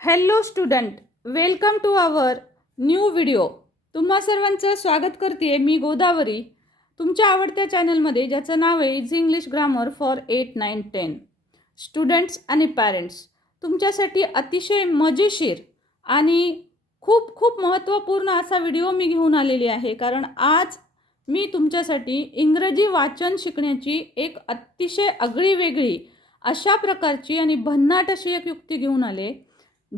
Hello student welcome to our new video. तुम्हा सर्वांचं स्वागत करते मी गोदावरी. तुमच्या आवडत्या चॅनलमध्ये ज्याचं नाव आहे is English grammar for eight nine ten students आणि पॅरेंट्स तुमच्यासाठी अतिशय मजेशीर आणि खूप खूप महत्त्वपूर्ण असा व्हिडिओ मी घेऊन आलेली आहे कारण आज मी तुमच्यासाठी इंग्रजी वाचन शिकण्याची एक अतिशय आगळी वेगळी अशा प्रकारची आणि भन्नाट अशी एक युक्ती घेऊन आले.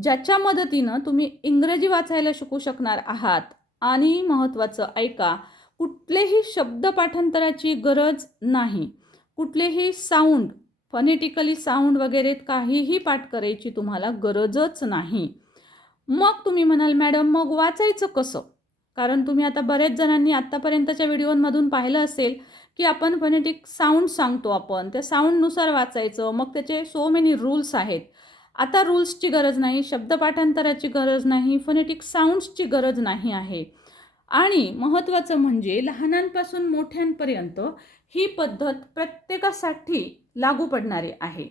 ज्याच्या मदतीनं तुम्ही इंग्रजी वाचायला शिकू शकणार आहात. आणि महत्त्वाचं ऐका कुठलेही शब्द पाठांतराची गरज नाही. कुठलेही साऊंड फनेटिकली साऊंड वगैरे काहीही पाठ करायची तुम्हाला गरजच नाही. मग तुम्ही म्हणाल मॅडम मग वाचायचं कसं? कारण तुम्ही आता बऱ्याच जणांनी आत्तापर्यंतच्या व्हिडिओमधून पाहिलं असेल की आपण फनेटिक साऊंड सांगतो आपण. त्या साऊंडनुसार वाचायचं. मग त्याचे सो मेनी रूल्स आहेत. आता रूल्सची गरज नाही शब्दपाठांतराची गरज नाही फोनेटिक साऊंड्सची गरज नाही आहे. आणि महत्त्वाचं म्हणजे लहानांपासून मोठ्यांपर्यंत ही पद्धत प्रत्येकासाठी लागू पडणारी आहे.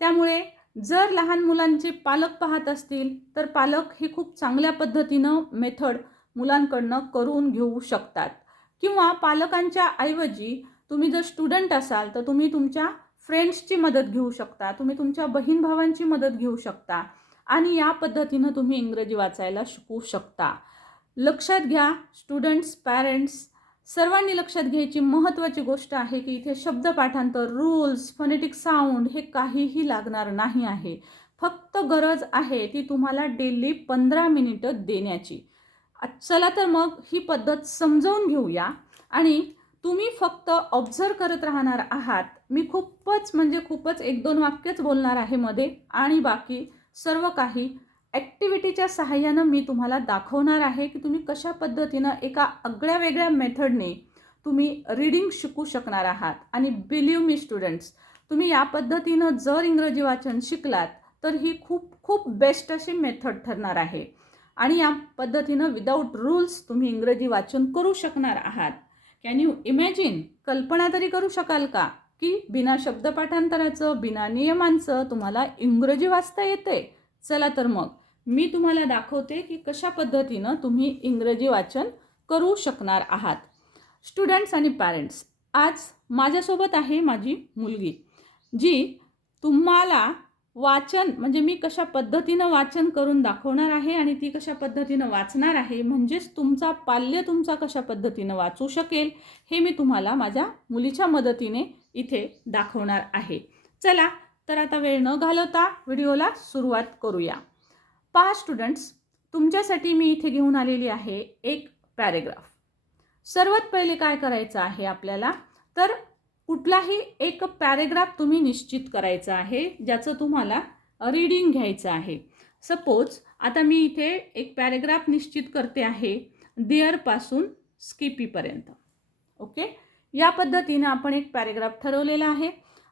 त्यामुळे जर लहान मुलांचे पालक पाहत असतील तर पालक हे खूप चांगल्या पद्धतीनं मेथड मुलांकडनं करून घेऊ शकतात. किंवा पालकांच्या ऐवजी तुम्ही जर स्टुडंट असाल तर तुम्ही तुमच्या फ्रेंड्सची मदत घेऊ शकता तुम्ही तुमच्या बहीण भावांची मदत घेऊ शकता आणि या पद्धतीनं तुम्ही इंग्रजी वाचायला शिकू शकता. लक्षात घ्या स्टुडंट्स पॅरेंट्स सर्वांनी लक्षात घ्यायची महत्त्वाची गोष्ट आहे की इथे शब्द पाठांतर रूल्स फनेटिक साऊंड हे काहीही लागणार नाही आहे. फक्त गरज आहे ती तुम्हाला डेली पंधरा मिनिटं देण्याची. चला तर मग ही पद्धत समजावून घेऊया आणि तुम्ही फक्त ऑब्झर्व करत राहणार आहात. मी खूपच म्हणजे खूपच एक दोन वाक्यच बोलणार आहे मध्ये. आणि बाकी सर्व काही ॲक्टिव्हिटीच्या सहाय्यानं मी तुम्हाला दाखवणार आहे की तुम्ही कशा पद्धतीनं एका आगळ्या वेगळ्या मेथडने तुम्ही रीडिंग शिकू शकणार आहात. आणि बिलीव मी स्टुडंट्स तुम्ही या पद्धतीनं जर इंग्रजी वाचन शिकलात तर ही खूप खूप बेस्ट अशी मेथड ठरणार आहे. आणि या पद्धतीनं विदाऊट रूल्स तुम्ही इंग्रजी वाचन करू शकणार आहात. कॅन यू इमॅजिन कल्पना तरी करू शकाल का? की बिना शब्दपाठांतराचं बिना नियमांचं तुम्हाला इंग्रजी वाचता येते? चला तर मग. मी तुम्हाला दाखवते की कशा पद्धतीनं तुम्ही इंग्रजी वाचन करू शकणार आहात. स्टुडंट्स आणि पॅरेंट्स आज माझ्यासोबत आहे माझी मुलगी जी तुम्हाला वाचन म्हणजे मी कशा पद्धतीनं वाचन करून दाखवणार आहे आणि ती कशा पद्धतीनं वाचणार आहे म्हणजेच तुमचा पाल्य तुमचा कशा पद्धतीनं वाचू शकेल हे मी तुम्हाला माझ्या मुलीच्या मदतीने इथे दाखवणार आहे. चला तर आता वेळ न घालवता व्हिडिओला सुरुवात करूया. पहा स्टुडंट्स तुमच्यासाठी मी इथे घेऊन आलेली आहे एक पॅरेग्राफ सर्वात पहिले काय करायचं आहे आपल्याला? तर कुठलाही एक पॅरेग्राफ तुम्ही निश्चित करायचा आहे ज्याचं तुम्हाला रीडिंग घ्यायचं आहे. सपोज आता मी इथे एक पॅरेग्राफ निश्चित करते आहे देअरपासून स्किपीपर्यंत ओके या पद्धतीनं आपण एक पॅरेग्राफ ठरवलेला आहे.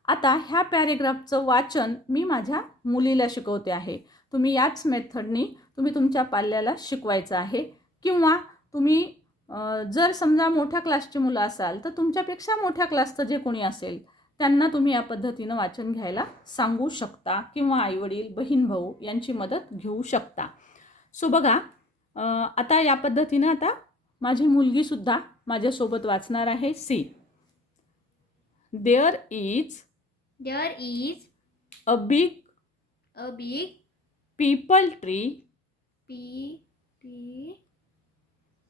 आता ह्या पॅरेग्राफचं वाचन मी माझ्या मुलीला शिकवते आहे. तुम्ही याच मेथडनी तुम्ही तुमच्या पाल्याला शिकवायचं आहे. किंवा तुम्ही जर समजा मोठ्या क्लासची मुलं असाल तर तुमच्यापेक्षा मोठ्या क्लासचं जे कोणी असेल त्यांना तुम्ही या पद्धतीनं वाचन घ्यायला सांगू शकता किंवा आईवडील बहीण भाऊ यांची मदत घेऊ शकता. सो बघा आता या पद्धतीनं आता माझी मुलगीसुद्धा माझ्यासोबत वाचणार आहे see. There is There is a big a big people tree P T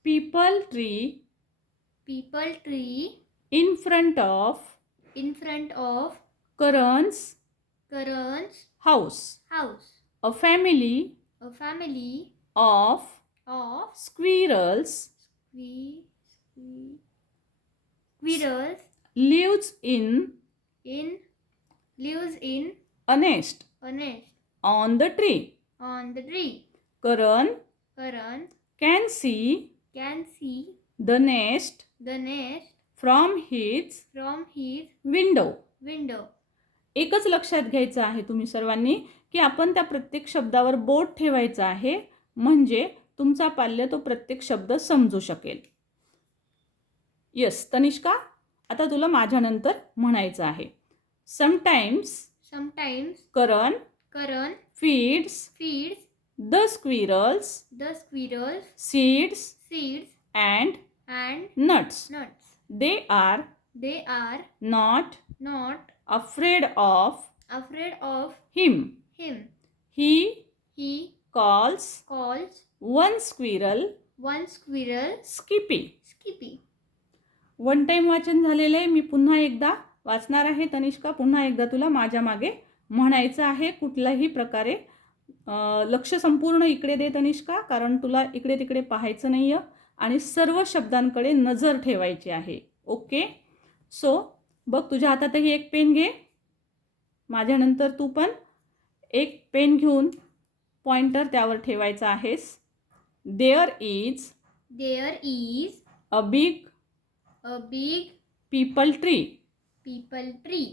people tree people tree in front of in front of Karan's Karan's house. house. A family a family of of squirrels sque, sque, squirrels lives in in lives in a nest a nest on the tree. on the tree. Karan Karan can see can see the nest the nest from his from his window. window. एकच लक्षात घ्यायचं आहे तुम्ही सर्वांनी की आपण त्या प्रत्येक शब्दावर बोट ठेवायचा आहे म्हणजे तुमचा पाल्य तो प्रत्येक शब्द समजू शकेल येस तनिष्का आता तुला माझ्यानंतर म्हणायचं आहे sometimes Sometimes Karan Karan feeds feeds the squirrels the squirrels, seeds seeds, and and nuts nuts. They are They are not not afraid of afraid of him him. He He calls calls one squirrel one squirrel scipy Skippy. One time वाचन झालेलं आहे मी पुन्हा एकदा वाचणार आहे तनिष्का पुन्हा एकदा तुला माझ्या मागे म्हणायचं आहे कुठल्याही प्रकारे लक्ष संपूर्ण इकडे दे तनिष्का कारण तुला इकडे तिकडे पाहायचं नाही आहे आणि सर्व शब्दांकडे नजर ठेवायची आहे. ओके? सो बघ तुझ्या हातातही एक पेन घे. माझ्यानंतर तू पण एक पेन घेऊन पॉइंटर त्यावर ठेवायचा आहेस. There is There is a big a big people tree people tree.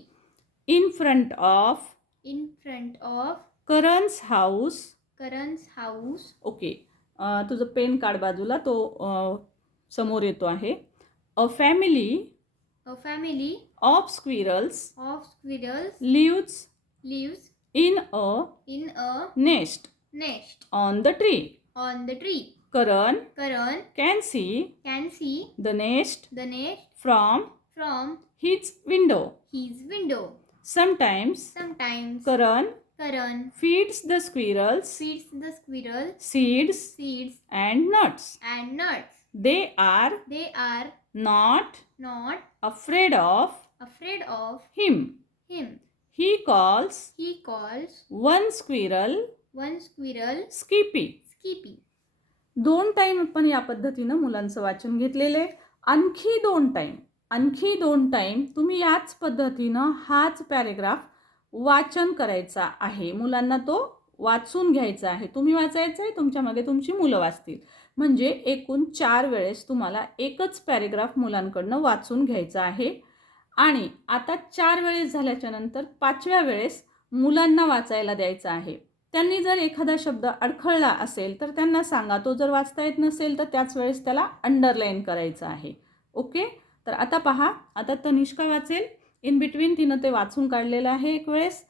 In front of in front of Karan's house. Karan's house. Okay uh, तुझं पेन काढ बाजूला तो अ, समोर येतो आहे a family A family of squirrels of squirrels lives lives in a in a nest nest on the tree on the tree. Karan Karan can see can see the nest the nest from from his window his window. Sometimes Sometimes Karan Karan feeds the squirrels feeds the squirrel seeds seeds and nuts and nuts. They are They are not not afraid of afraid of him him. He calls He calls one squirrel one squirrel Skippy. Skippy. दोन time आपण या पद्धतीनं मुलांचं वाचन घेतलेलं आहे आणखी दोन टाईम आणखी दोन टाईम तुम्ही याच पद्धतीनं हाच पॅरेग्राफ वाचन करायचा आहे. मुलांना तो वाचून घ्यायचा आहे. तुम्ही वाचायचं आहे तुमच्या मागे तुमची मुलं वाचतील. म्हणजे एकूण चार वेळेस तुम्हाला एकच पॅरेग्राफ मुलांकडनं वाचून घ्यायचा आहे. आणि आता चार वेळेस झाल्याच्यानंतर पाचव्या वेळेस मुलांना वाचायला द्यायचा आहे. त्यांनी जर एखादा शब्द अडखळला असेल तर त्यांना सांगा. तो जर वाचता येत नसेल तर त्याच वेळेस त्याला अंडरलाईन करायचं आहे. ओके? तर आता पहा. आता तनिष्का वाचेल. इन बिटवीन तिनं ते वाचून काढलेलं आहे एक वेळेस.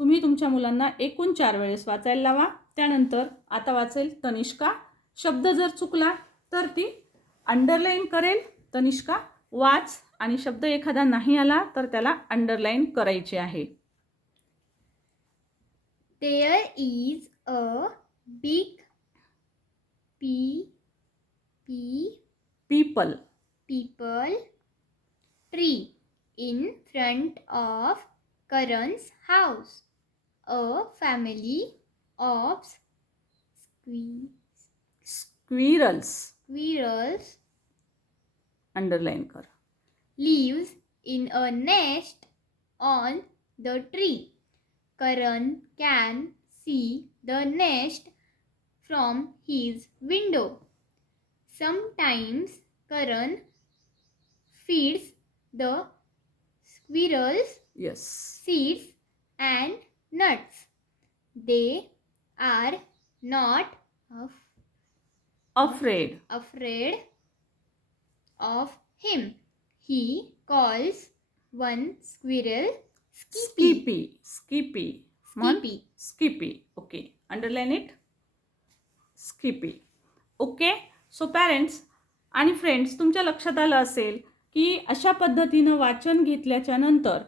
तुम्ही तुमच्या मुलांना एकूण चार वेळेस वाचायला लावा. त्यानंतर आता वाचेल तनिष्का. शब्द जर चुकला तर ती अंडरलाईन करेल तनिष्का. वाच आणि शब्द एखादा नाही आला तर त्याला अंडरलाईन करायचे आहे. There is a big P P people people tree. in front of Karan's house. A family of squirrels. Squirrels. Underline Karan. leaves in a nest on the tree. Karan can see the nest from his window. Sometimes Karan feeds the squirrels yes seeds and nuts. They are not af- afraid afraid of him. He calls one squirrel Skippy. Skippy म्हण Skippy. Skippy okay underline it Skippy okay so parents आणि friends तुमच्या लक्षात आलं असेल की अशा पद्धतीनं वाचन घेतल्याच्या नंतर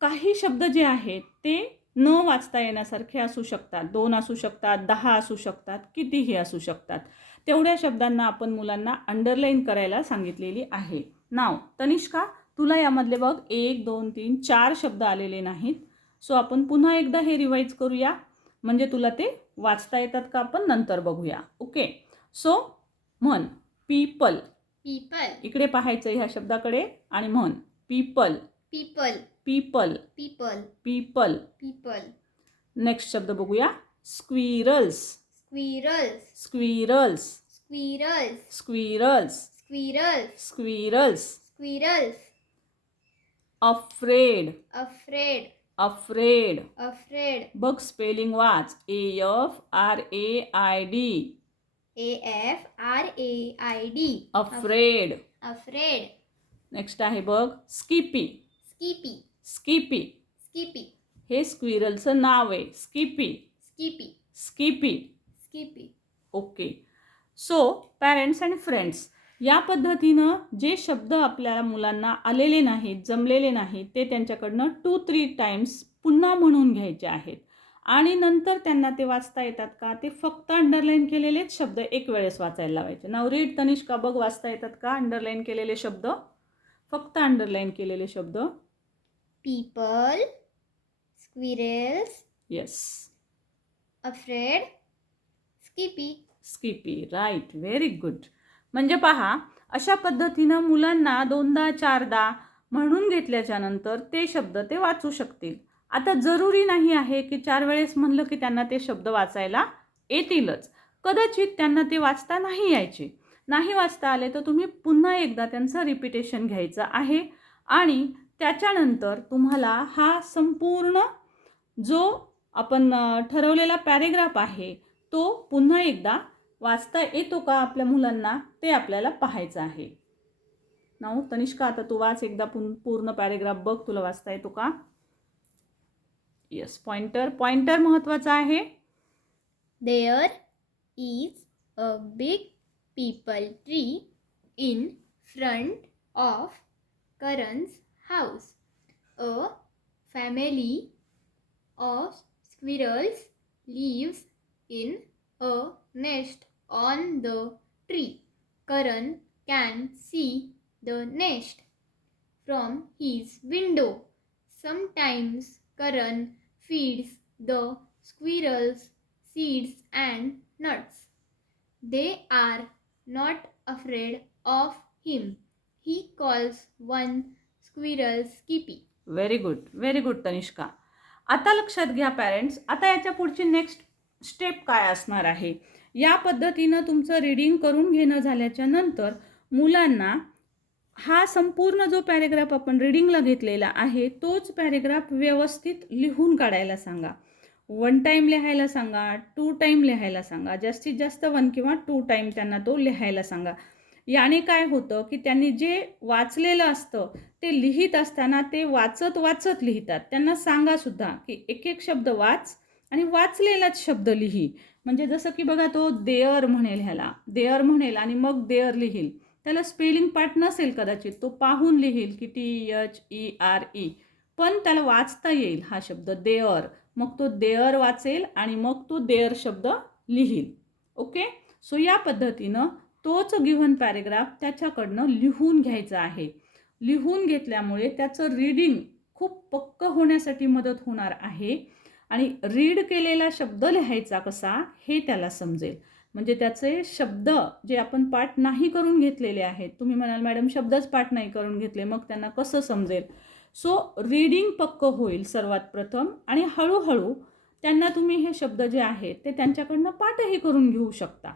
काही शब्द जे आहेत ते न वाचता येण्यासारखे असू शकतात. दोन असू शकतात दहा असू शकतात कितीही असू शकतात. तेवढ्या शब्दांना आपण मुलांना अंडरलाईन करायला सांगितलेली आहे. नाव तनिष्का तुला यामधले बघ एक दोन तीन चार शब्द आलेले नाहीत. सो आपण पुन्हा एकदा हे रिवाईज करूया. म्हणजे तुला ते वाचता येतात का आपण नंतर बघूया. ओके? सो म्हण पीपल People. इकडे पाहायचं ह्या शब्दाकडे आणि म्हण people People. People People. People People. Next शब्द बघूया squirrels Squirrels. Squirrels Squirrels. Squirrels Squirrels. Squirrels Squirrels. Afraid Afraid. Afraid Afraid. बघ spelling watch A F R A I D A F R A I D. Afraid Afraid. Next आहे बघ scipy Skippy. Skippy Skippy. हे स्क्विरलचं नाव आहे Skippy Skippy. Skippy skippy, okay so parents and friends या पद्धतीनं जे शब्द आपल्या मुलांना आलेले नाहीत जमलेले नाहीत ते त्यांच्याकडनं टू थ्री टाइम्स पुन्हा म्हणून घ्यायचे आहेत आणि नंतर त्यांना ते वाचता येतात का? ते फक्त अंडरलाईन केलेलेच शब्द एक वेळेस वाचायला लावायचे. नाव रीड तनिष्का बघ वाचता येतात का? अंडरलाईन केलेले शब्द? फक्त अंडरलाईन केलेले शब्द? People, squirrels, yes afraid, skippy, Skippy right very good म्हणजे पहा अशा पद्धतीनं मुलांना दोनदा चारदा म्हणून घेतल्याच्या नंतर ते शब्द ते वाचू शकतील. आता जरुरी नाही आहे की चार वेळेस म्हणलं की त्यांना ते शब्द वाचायला येतीलच. कदाचित त्यांना ते वाचता नाही यायचे. नाही वाचता आले तर तुम्ही पुन्हा एकदा त्यांचं रिपिटेशन घ्यायचं आहे आणि त्याच्यानंतर तुम्हाला हा संपूर्ण जो आपण ठरवलेला पॅरेग्राफ आहे तो पुन्हा एकदा वाचता येतो का आपल्या मुलांना? ते आपल्याला पाहायचं आहे. नाऊ तनिष्का आता तू वाच एकदा पूर्ण पॅरेग्राफ बघ तुला वाचता येतो का? यस पॉइंटर पॉइंटर महत्त्वाचा आहे. There is a big people tree in front of Karan's house a family of squirrels lives in a nest on the tree Karan can see the nest from his window sometimes Karan feeds the squirrels seeds and nuts. They are not afraid of him. He calls one squirrel Skippy. Very good very good Tanishka आता लक्षात घ्या parents आता याच्या पुढची next step काय असणार आहे या पद्धतीनं तुमचं रीडिंग करून घेणं झाल्याच्यानंतर मुलांना हा संपूर्ण जो पॅरेग्राफ आपण रीडिंगला घेतलेला आहे तोच पॅरेग्राफ व्यवस्थित लिहून काढायला सांगा. वन टाईम लिहायला सांगा टू टाईम लिहायला सांगा जास्तीत जास्त वन किंवा टू टाईम त्यांना तो लिहायला सांगा. याने काय होतं की त्यांनी जे वाचलेलं असतं ते लिहित असताना ते वाचत वाचत लिहितात. त्यांना सांगासुद्धा की एक एक शब्द वाच आणि वाचलेलाच शब्द लिही. म्हणजे जसं की बघा तो देअर म्हणेल ह्याला. देअर म्हणेल आणि मग देअर लिहील. त्याला स्पेलिंग पार्ट नसेल कदाचित तो पाहून लिहील की T H E R E पण त्याला वाचता येईल हा शब्द देअर. मग तो देअर वाचेल आणि मग तो देअर शब्द लिहील. ओके सो या पद्धतीनं तोच गिव्हन पॅरेग्राफ त्याच्याकडनं लिहून घ्यायचा आहे. लिहून घेतल्यामुळे त्याचं रीडिंग खूप पक्क होण्यासाठी मदत होणार आहे. आणि रीड केलेला शब्द लिहायचा कसा हे त्याला समजेल. म्हणजे त्याचे शब्द जे आपण पाठ नाही करून घेतलेले आहेत तुम्ही म्हणाल मॅडम शब्दच पाठ नाही करून घेतले मग त्यांना कसं समजेल? सो रीडिंग पक्क होईल सर्वात प्रथम आणि हळूहळू त्यांना तुम्ही हे शब्द जे आहेत ते त्यांच्याकडनं पाठही करून घेऊ शकता.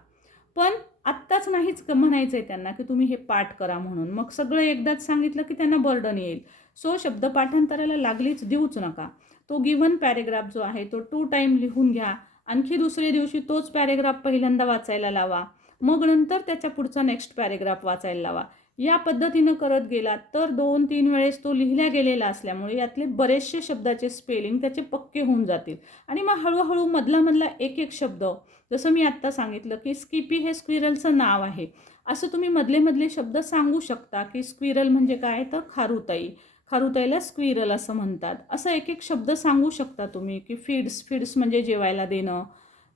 पण आत्ताच नाहीच म्हणायचं आहे त्यांना की तुम्ही हे पाठ करा म्हणून. मग सगळं एकदाच सांगितलं की त्यांना बर्डन येईल. सो शब्द पाठांतराला लागलीच देऊच नका. तो गिव्हन पॅरेग्राफ जो आहे तो टू टाईम लिहून घ्या. आणखी दुसऱ्या दिवशी तोच पॅरेग्राफ पहिल्यांदा वाचायला लावा. मग नंतर त्याच्या पुढचा नेक्स्ट पॅरेग्राफ वाचायला लावा. या पद्धतीनं करत गेला तर दोन तीन वेळेस तो लिहिला गेलेला असल्यामुळे यातले बरेचसे शब्दाचे स्पेलिंग त्याचे पक्के होऊन जातील. आणि मग हळूहळू मधला मधला एक एक शब्द जसं मी आत्ता सांगितलं की स्किपी हे स्क्विरलचं नाव आहे. असं तुम्ही मधले मधले शब्द सांगू शकता की स्क्विरल म्हणजे काय? तर खारुताई. खारुताईला स्क्विरल असं म्हणतात. असं एक एक शब्द सांगू शकता तुम्ही की फीड्स फीड्स म्हणजे जेवायला देणं.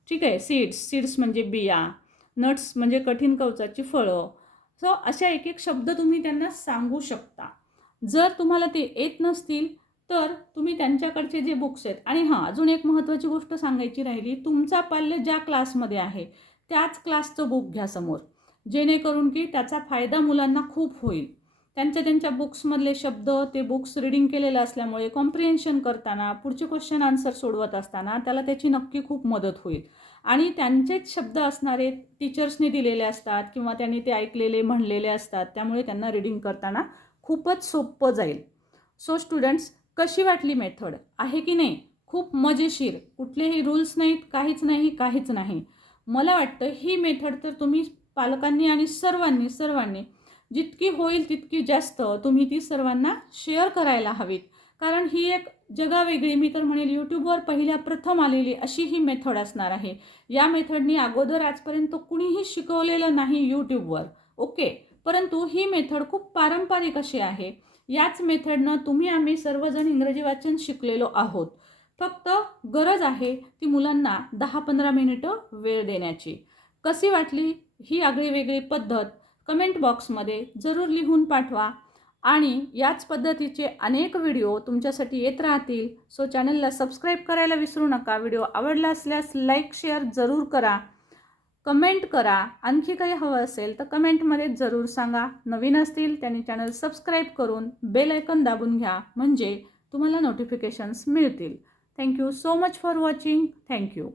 ठीक आहे? सीड्स सीड्स म्हणजे बिया. नट्स म्हणजे कठीण कवचाची फळं. सो अशा एक एक शब्द तुम्ही त्यांना सांगू शकता. जर तुम्हाला ते येत नसतील तर तुम्ही त्यांच्याकडचे जे बुक्स आहेत आणि हां अजून एक महत्त्वाची गोष्ट सांगायची राहिली तुमचा पाल्य ज्या क्लासमध्ये आहे त्याच क्लासचं बुक घ्या समोर. जेणेकरून की त्याचा फायदा मुलांना खूप होईल. त्यांच्या त्यांच्या बुक्समधले शब्द ते बुक्स रिडिंग केलेलं असल्यामुळे कॉम्प्रिहेन्शन करताना पुढचे क्वेश्चन आन्सर सोडवत असताना त्याला त्याची नक्की खूप मदत होईल. आणि त्यांचेच शब्द असणारे टीचर्सने दिलेले असतात किंवा त्यांनी ते ऐकलेले म्हणलेले असतात त्यामुळे त्यांना रिडिंग करताना खूपच सोपं जाईल. सो स्टुडंट्स कशी वाटली मेथड आहे की नाही? खूप मजेशीर. कुठलेही रूल्स नाहीत काहीच नाही काहीच नाही. मला वाटतं ही मेथड तर तुम्ही पालकांनी आणि सर्वांनी सर्वांनी जितकी होईल तितकी जास्त तुम्ही ती सर्वांना शेअर करायला हवीत. कारण ही एक जगावेगळी मी तर म्हणेल यूट्यूबवर पहिल्या प्रथम आलेली अशी ही मेथड असणार आहे. या मेथडनी अगोदर आजपर्यंत कुणीही शिकवलेलं नाही यूट्यूबवर ओके परंतु ही मेथड खूप पारंपरिक अशी आहे. याच मेथडनं तुम्ही आम्ही सर्वजण इंग्रजी वाचन शिकलेलो आहोत. फक्त गरज आहे ती मुलांना दहा पंधरा मिनिटं वेळ देण्याची. कशी वाटली ही आगळी वेगळी पद्धत? कमेंट बॉक्समध्ये जरूर लिहून पाठवा. आणि याच पद्धतीचे अनेक व्हिडिओ तुमच्यासाठी येत राहतील. सो चॅनलला सबस्क्राईब करायला विसरू नका. व्हिडिओ आवडला असल्यास लाईक शेअर जरूर करा. कमेंट करा. आणखी काही हवं असेल तर कमेंटमध्ये जरूर सांगा. नवीन असतील त्यांनी चॅनल सबस्क्राईब करून बेल आयकन दाबून घ्या. म्हणजे तुम्हाला नोटिफिकेशन्स मिळतील. Thank you so much for watching thank you